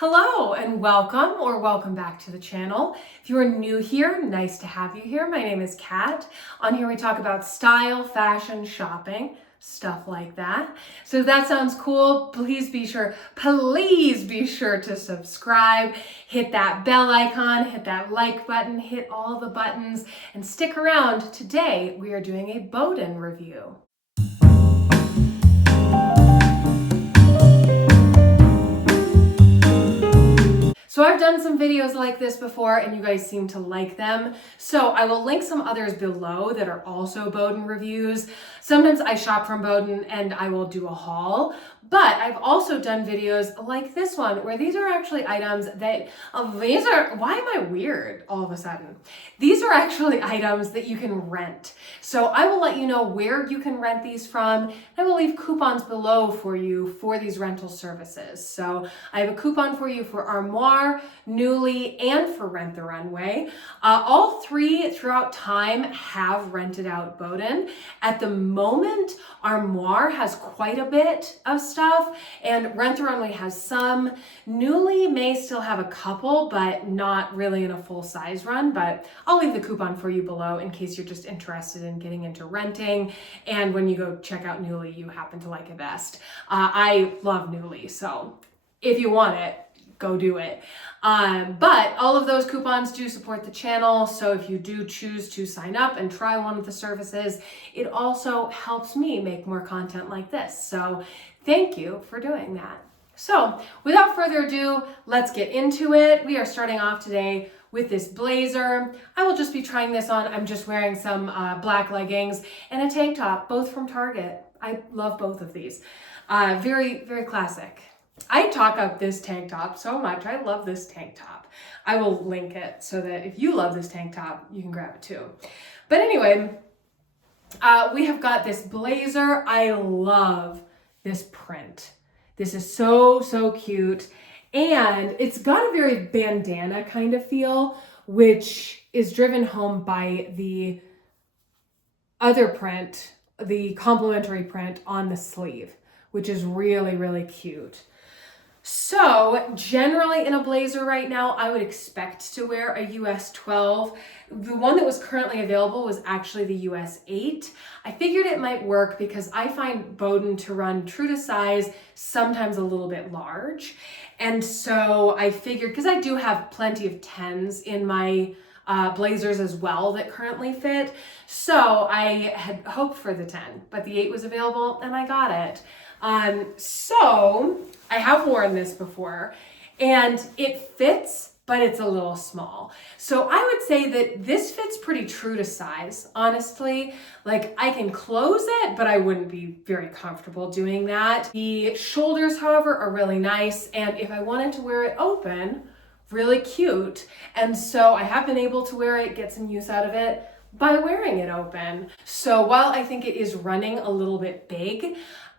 Hello and welcome back to the channel. If you are new here, nice to have you here. My name is Kat. On here we talk about style, fashion, shopping, stuff like that. So if that sounds cool, please be sure to subscribe, hit that bell icon, hit that like button, hit all the buttons, and stick around. Today we are doing a Boden review. So I've done some videos like this before and you guys seem to like them. So I will link some others below that are also Boden reviews. Sometimes I shop from Boden and I will do a haul, but I've also done videos like this one where these are actually items that, why am I weird all of a sudden? These are actually items that you can rent. So I will let you know where you can rent these from. I will leave coupons below for you for these rental services. So I have a coupon for you for Armoire, Nuuly, and for Rent the Runway. All three throughout time have rented out Boden. At the moment, Armoire has quite a bit of stuff and Rent the Runway has some. Nuuly may still have a couple, but not really in a full size run, but I'll leave the coupon for you below in case you're just interested in getting into renting. And when you go check out Nuuly, you happen to like it best. I love Nuuly, so if you want it, go do it. But all of those coupons do support the channel. So if you do choose to sign up and try one of the services, it also helps me make more content like this. So thank you for doing that. So without further ado, let's get into it. We are starting off today with this blazer. I will just be trying this on. I'm just wearing some black leggings and a tank top, both from Target. I love both of these. Very, very classic. I talk up this tank top so much. I love this tank top. I will link it so that if you love this tank top, you can grab it too. But anyway, we have got this blazer. I love this print. This is so, so cute. And it's got a very bandana kind of feel, which is driven home by the other print, the complementary print on the sleeve, which is really, really cute. So generally in a blazer right now, I would expect to wear a US 12. The one that was currently available was actually the US 8. I figured it might work because I find Boden to run true to size, sometimes a little bit large. And so I figured, because I do have plenty of 10s in my blazers as well that currently fit. So I had hoped for the 10, but the 8 was available and I got it. So I have worn this before and it fits, but it's a little small. So I would say that this fits pretty true to size, honestly. Like I can close it, but I wouldn't be very comfortable doing that. The shoulders, however, are really nice. And if I wanted to wear it open, really cute. And so I have been able to wear it, get some use out of it by wearing it open. So while I think it is running a little bit big,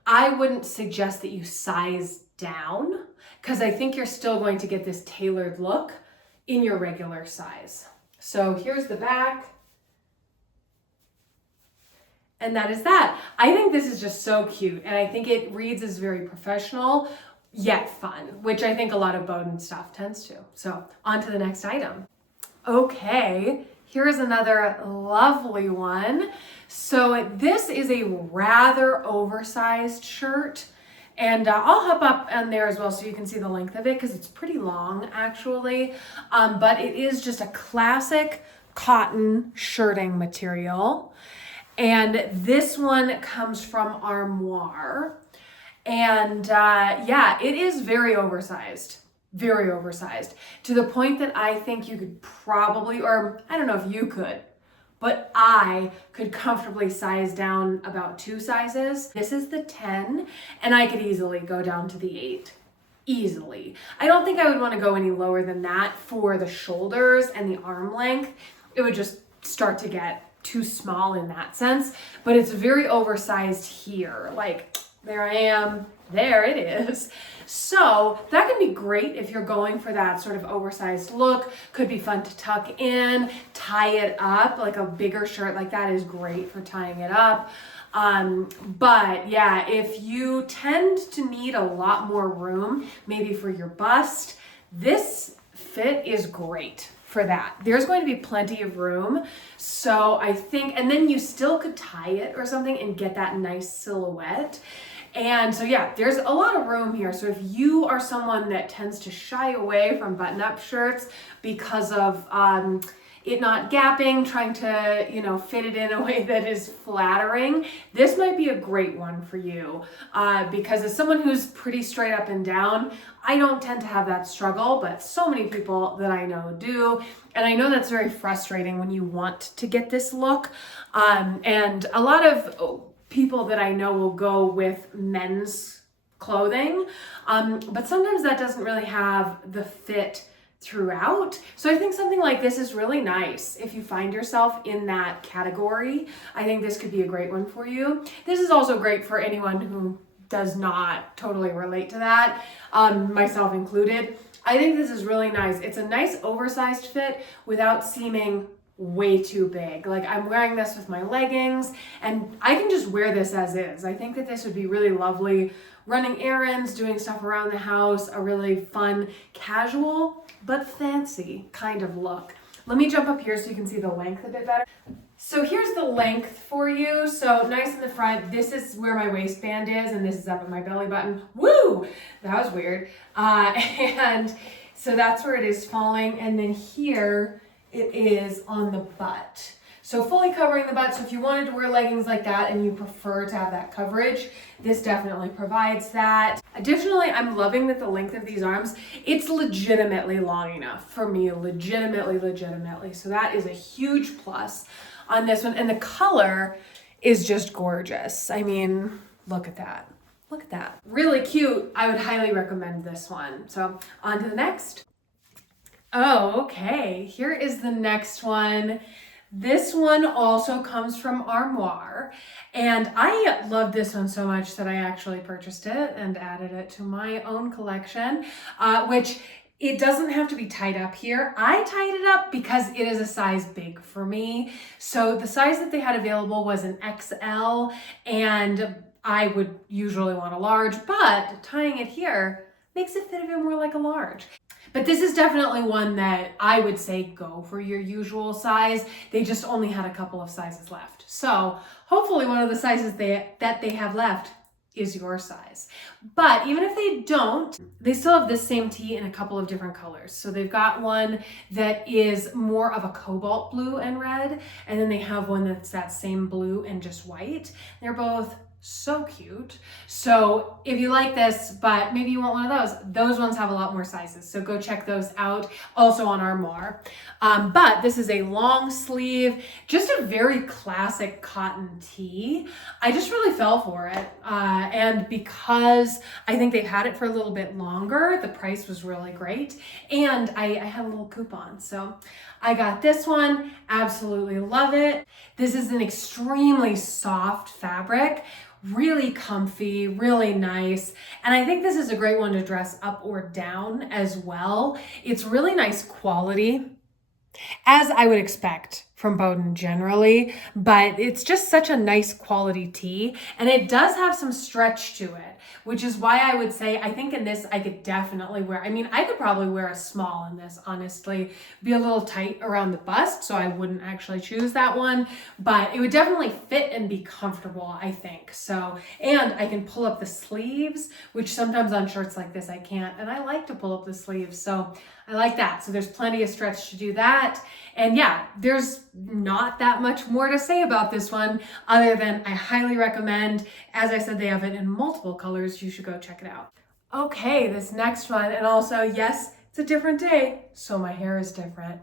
I wouldn't suggest that you size down because I think you're still going to get this tailored look in your regular size. So here's the back. And that is that. I think this is just so cute. And I think it reads as very professional, yet fun, which I think a lot of Boden stuff tends to. So on to the next item. Okay, here's another lovely one. So this is a rather oversized shirt. And I'll hop up on there as well so you can see the length of it because it's pretty long actually. But it is just a classic cotton shirting material. And this one comes from Armoire. And yeah, it is very oversized to the point that I think you could probably, or I don't know if you could, but I could comfortably size down about 2 sizes. This is the 10, and I could easily go down to the 8. Easily. I don't think I would want to go any lower than that for the shoulders and the arm length. It would just start to get too small in that sense, but it's very oversized here. Like, there I am, there it is. So that can be great if you're going for that sort of oversized look. Could be fun to tuck in, tie it up, like a bigger shirt like that is great for tying it up. But yeah, if you tend to need a lot more room, maybe for your bust, This fit is great for that. There's going to be plenty of room. So I think, and then you still could tie it or something and get that nice silhouette. And so yeah, there's a lot of room here. So if you are someone that tends to shy away from button-up shirts because of it not gapping, trying to, you know, fit it in a way that is flattering, this might be a great one for you. Because as someone who's pretty straight up and down, I don't tend to have that struggle, but so many people that I know do. And I know that's very frustrating when you want to get this look. And a lot of people that I know will go with men's clothing, but sometimes that doesn't really have the fit throughout. So I think something like this is really nice. If you find yourself in that category, I think this could be a great one for you. This is also great for anyone who does not totally relate to that, myself included. I think this is really nice. It's a nice oversized fit without seeming way too big. Like, I'm wearing this with my leggings and I can just wear this as is. I think that this would be really lovely running errands, doing stuff around the house, a really fun, casual, but fancy kind of look. Let me jump up here so you can see the length a bit better. So here's the length for you. So nice in the front. This is where my waistband is, and this is up at my belly button. Woo! That was weird. And so that's where it is falling. And then here it is on the butt. So fully covering the butt. So if you wanted to wear leggings like that and you prefer to have that coverage, this definitely provides that. Additionally, I'm loving that the length of these arms, it's legitimately long enough for me, legitimately. So that is a huge plus on this one. And the color is just gorgeous. I mean, look at that. Look at that. Really cute. I would highly recommend this one. So on to the next. Oh, okay. Here is the next one. This one also comes from Armoire, and I love this one so much that I actually purchased it and added it to my own collection, which it doesn't have to be tied up here. I tied it up because it is a size big for me. So the size that they had available was an XL, and I would usually want a large, but tying it here makes it fit a bit more like a large. But this is definitely one that I would say go for your usual size. They just only had a couple of sizes left. So hopefully one of the sizes that they have left is your size. But even if they don't, they still have this same tee in a couple of different colors. So they've got one that is more of a cobalt blue and red, and then they have one that's that same blue and just white. They're both so cute. So if you like this, but maybe you want one of those ones have a lot more sizes. So go check those out, also on Armoire. But this is a long sleeve, just a very classic cotton tee. I just really fell for it. And because I think they've had it for a little bit longer, the price was really great. And I had a little coupon. So I got this one, absolutely love it. This is an extremely soft fabric, really comfy, really nice. And I think this is a great one to dress up or down as well. It's really nice quality, as I would expect from Boden generally, but it's just such a nice quality tee, and it does have some stretch to it, which is why I would say I think in this I could definitely wear, I mean, I could probably wear a small in this, honestly. Be a little tight around the bust, so I wouldn't actually choose that one, but it would definitely fit and be comfortable, I think. So, and I can pull up the sleeves, which sometimes on shirts like this I can't, and I like to pull up the sleeves, so I like that. So there's plenty of stretch to do that. And yeah, there's not that much more to say about this one other than I highly recommend. As I said, they have it in multiple colors. You should go check it out. Okay, this next one, and also, yes, it's a different day, so my hair is different.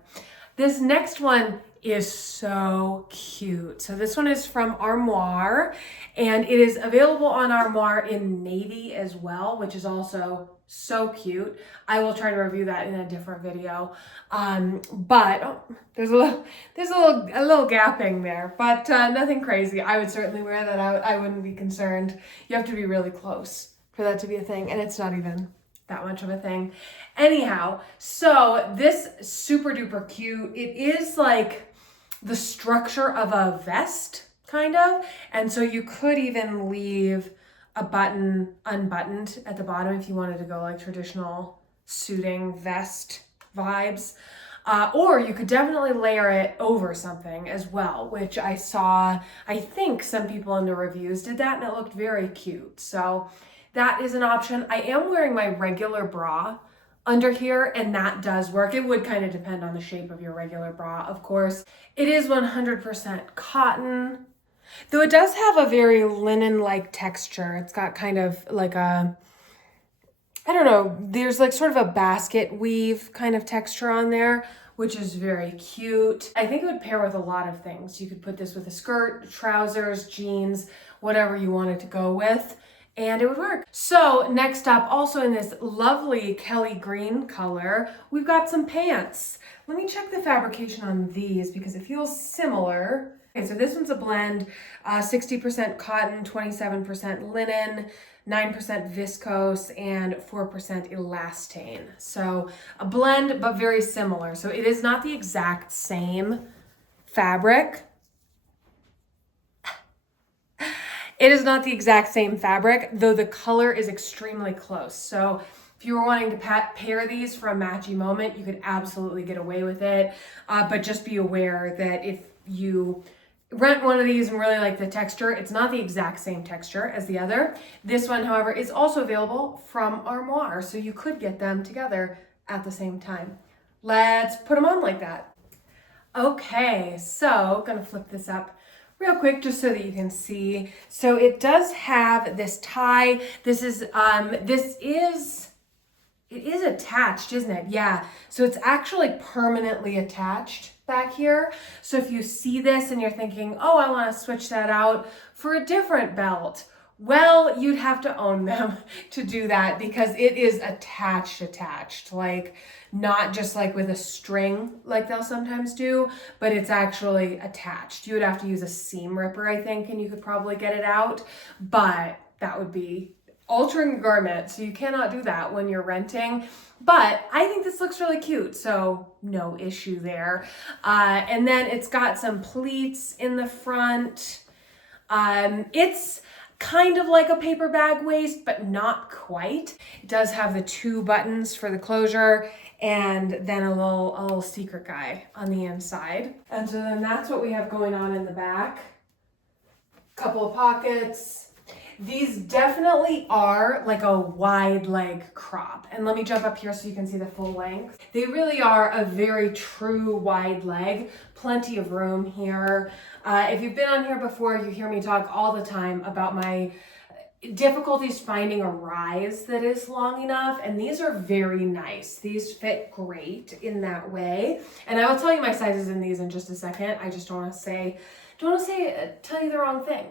This next one is so cute. So this one is from Armoire, and it is available on Armoire in navy as well, which is also so cute. I will try to review that in a different video. But there's a little gapping there, but nothing crazy. I would certainly wear that out. I wouldn't be concerned. You have to be really close for that to be a thing, and it's not even that much of a thing. Anyhow, so this super duper cute. It is like the structure of a vest, kind of, and so you could even leave a button unbuttoned at the bottom if you wanted to go like traditional suiting vest vibes. Or you could definitely layer it over something as well, which I saw, I think some people in the reviews did that and it looked very cute. So that is an option. I am wearing my regular bra under here and that does work. It would kind of depend on the shape of your regular bra, of course. It is 100% cotton, though it does have a very linen-like texture. It's got kind of like a, I don't know, there's like sort of a basket weave kind of texture on there, which is very cute. I think it would pair with a lot of things. You could put this with a skirt, trousers, jeans, whatever you wanted to go with, and it would work. So next up, also in this lovely Kelly green color, we've got some pants. Let me check the fabrication on these because it feels similar. Okay, so this one's a blend, 60% cotton, 27% linen, 9% viscose, and 4% elastane. So a blend, but very similar. So it is not the exact same fabric. It is not the exact same fabric, though the color is extremely close. So if you were wanting to pair these for a matchy moment, you could absolutely get away with it. But just be aware that if you rent one of these and really like the texture, it's not the exact same texture as the other. This one, however, is also available from Armoire, so you could get them together at the same time. Let's put them on like that. Okay, so gonna flip this up real quick just so that you can see. So it does have this tie. It is attached, isn't it? Yeah, so it's actually permanently attached back here. So if you see this and you're thinking, oh, I want to switch that out for a different belt, well, you'd have to own them to do that because it is attached, like not just like with a string like they'll sometimes do, but it's actually attached. You would have to use a seam ripper, I think, and you could probably get it out, but that would be altering the garment, so you cannot do that when you're renting. But I think this looks really cute, so no issue there. And then it's got some pleats in the front. It's kind of like a paper bag waist, but not quite. It does have the 2 buttons for the closure and then a little secret guy on the inside. And so then that's what we have going on in the back. Couple of pockets. These definitely are like a wide leg crop. And let me jump up here so you can see the full length. They really are a very true wide leg. Plenty of room here. If you've been on here before, you hear me talk all the time about my difficulties finding a rise that is long enough, and these are very nice. These fit great in that way. And I will tell you my sizes in these in just a second. I just don't want to tell you the wrong thing.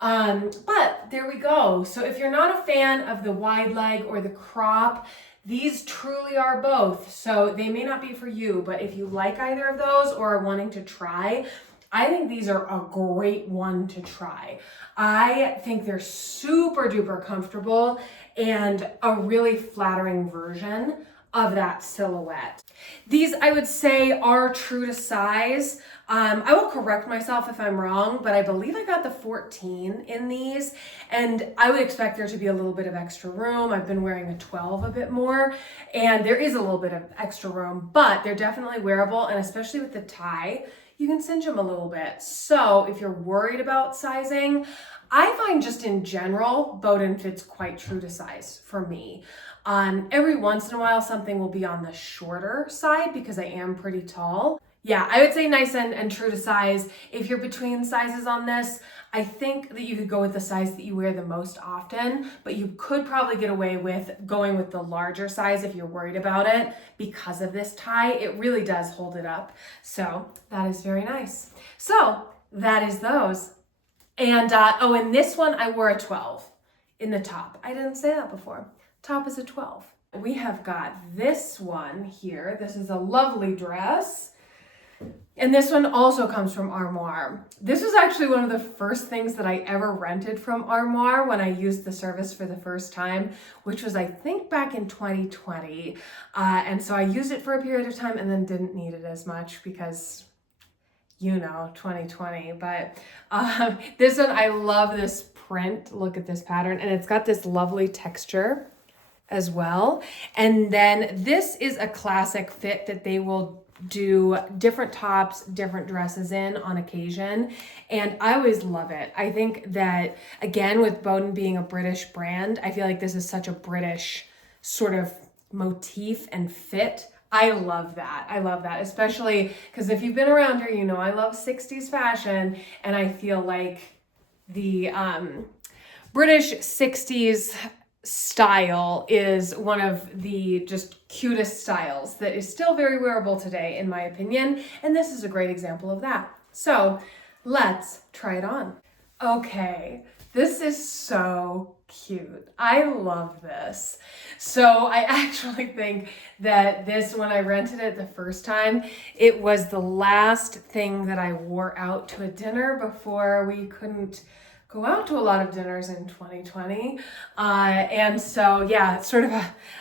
But there we go. So if you're not a fan of the wide leg or the crop, these truly are both. So they may not be for you, but if you like either of those or are wanting to try, I think these are a great one to try. I think they're super duper comfortable and a really flattering version of that silhouette. These, I would say, are true to size. I will correct myself if I'm wrong, but I believe I got the 14 in these, and I would expect there to be a little bit of extra room. I've been wearing a 12 a bit more, and there is a little bit of extra room, but they're definitely wearable, and especially with the tie, you can cinch them a little bit. So if you're worried about sizing, I find just in general, Boden fits quite true to size for me. Every once in a while, something will be on the shorter side because I am pretty tall. Yeah, I would say nice and true to size. If you're between sizes on this, I think that you could go with the size that you wear the most often, but you could probably get away with going with the larger size if you're worried about it because of this tie. It really does hold it up. So that is very nice. So that is those. And in this one, I wore a 12 in the top. I didn't say that before. Top is a 12. We have got this one here. This is a lovely dress. And this one also comes from Armoire. This was actually one of the first things that I ever rented from Armoire when I used the service for the first time, which was, I think, back in 2020. And so I used it for a period of time and then didn't need it as much because, 2020. But this one, I love this print. Look at this pattern. And it's got this lovely texture as well. And then this is a classic fit that they will do different tops, different dresses in on occasion. And I always love it. I think that, again, with Boden being a British brand, I feel like this is such a British sort of motif and fit. I love that. I love that, especially because if you've been around here, you know I love 60s fashion, and I feel like the British 60s style is one of the just cutest styles that is still very wearable today, in my opinion, and this is a great example of that. So let's try it on. Okay, this is so cute. I love this. So I actually think that this, when I rented it the first time, it was the last thing that I wore out to a dinner before we couldn't go out to a lot of dinners in 2020. And so, yeah, it's sort of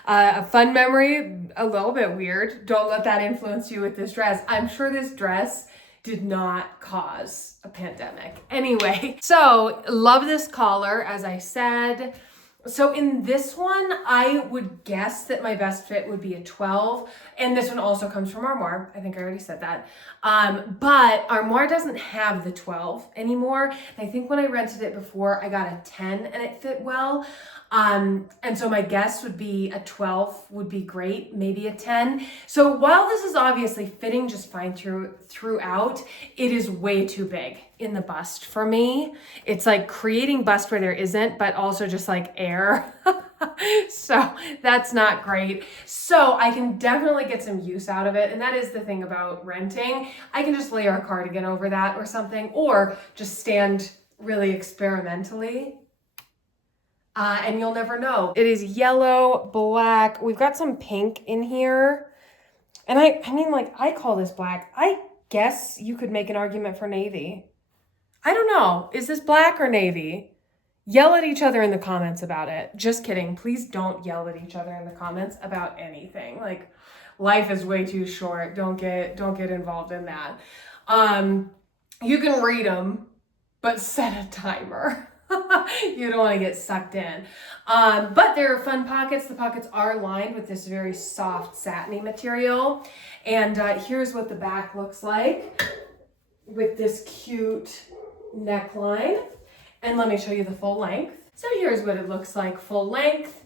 a fun memory, a little bit weird. Don't let that influence you with this dress. I'm sure this dress did not cause a pandemic. Anyway, so love this collar, as I said. So in this one, I would guess that my best fit would be a 12. And this one also comes from Armoire. I think I already said that. But Armoire doesn't have the 12 anymore. And I think when I rented it before, I got a 10 and it fit well. And so my guess would be a 12 would be great, maybe a 10. So while this is obviously fitting just fine throughout, it is way too big in the bust for me. It's like creating bust where there isn't, but also just like air. So that's not great. So I can definitely get some use out of it. And that is the thing about renting. I can just layer a cardigan over that or something, or just stand really experimentally. And you'll never know. It is yellow, black. We've got some pink in here. And I mean, like, I call this black. I guess you could make an argument for navy. I don't know. Is this black or navy? Yell at each other in the comments about it. Just kidding. Please don't yell at each other in the comments about anything. Like, life is way too short. Don't get involved in that. You can read them, but set a timer. You don't want to get sucked in. But there are fun pockets. The pockets are lined with this very soft satiny material. And here's what the back looks like with this cute neckline. And let me show you the full length. So here's what it looks like full length.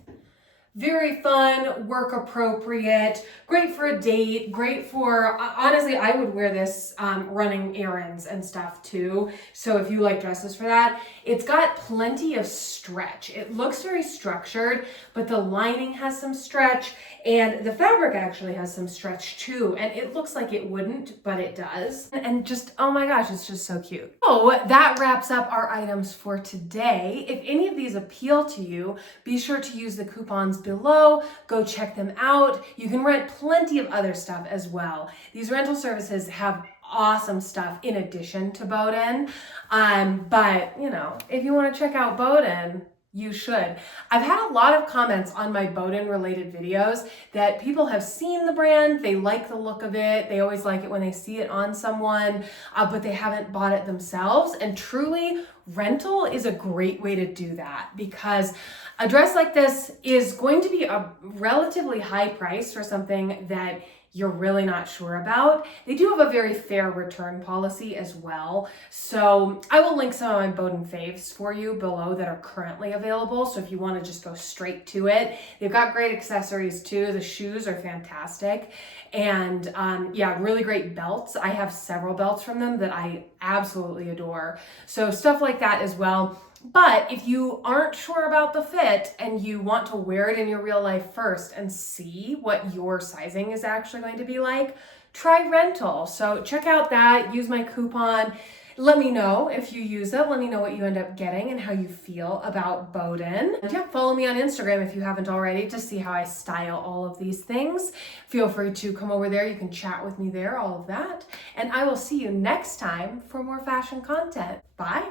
Very fun, work appropriate, great for a date, great for, honestly, I would wear this running errands and stuff too. So if you like dresses for that, it's got plenty of stretch. It looks very structured, but the lining has some stretch and the fabric actually has some stretch too. And it looks like it wouldn't, but it does. And just, oh my gosh, it's just so cute. So that wraps up our items for today. If any of these appeal to you, be sure to use the coupons below. Go check them out. You can rent plenty of other stuff as well. These rental services have awesome stuff in addition to Boden. But you know, if you want to check out Boden, you should. I've had a lot of comments on my Boden related videos that people have seen the brand, they like the look of it, they always like it when they see it on someone, but they haven't bought it themselves. And truly, rental is a great way to do that, because a dress like this is going to be a relatively high price for something that you're really not sure about. They do have a very fair return policy as well. So I will link some of my Boden faves for you below that are currently available. So if you want to just go straight to it, they've got great accessories too. The shoes are fantastic. And yeah, really great belts. I have several belts from them that I absolutely adore. So stuff like that as well. But if you aren't sure about the fit and you want to wear it in your real life first and see what your sizing is actually going to be like, try rental. So check out that, use my coupon. Let me know if you use it. Let me know what you end up getting and how you feel about Boden. And yeah, follow me on Instagram if you haven't already to see how I style all of these things. Feel free to come over there. You can chat with me there, all of that. And I will see you next time for more fashion content. Bye.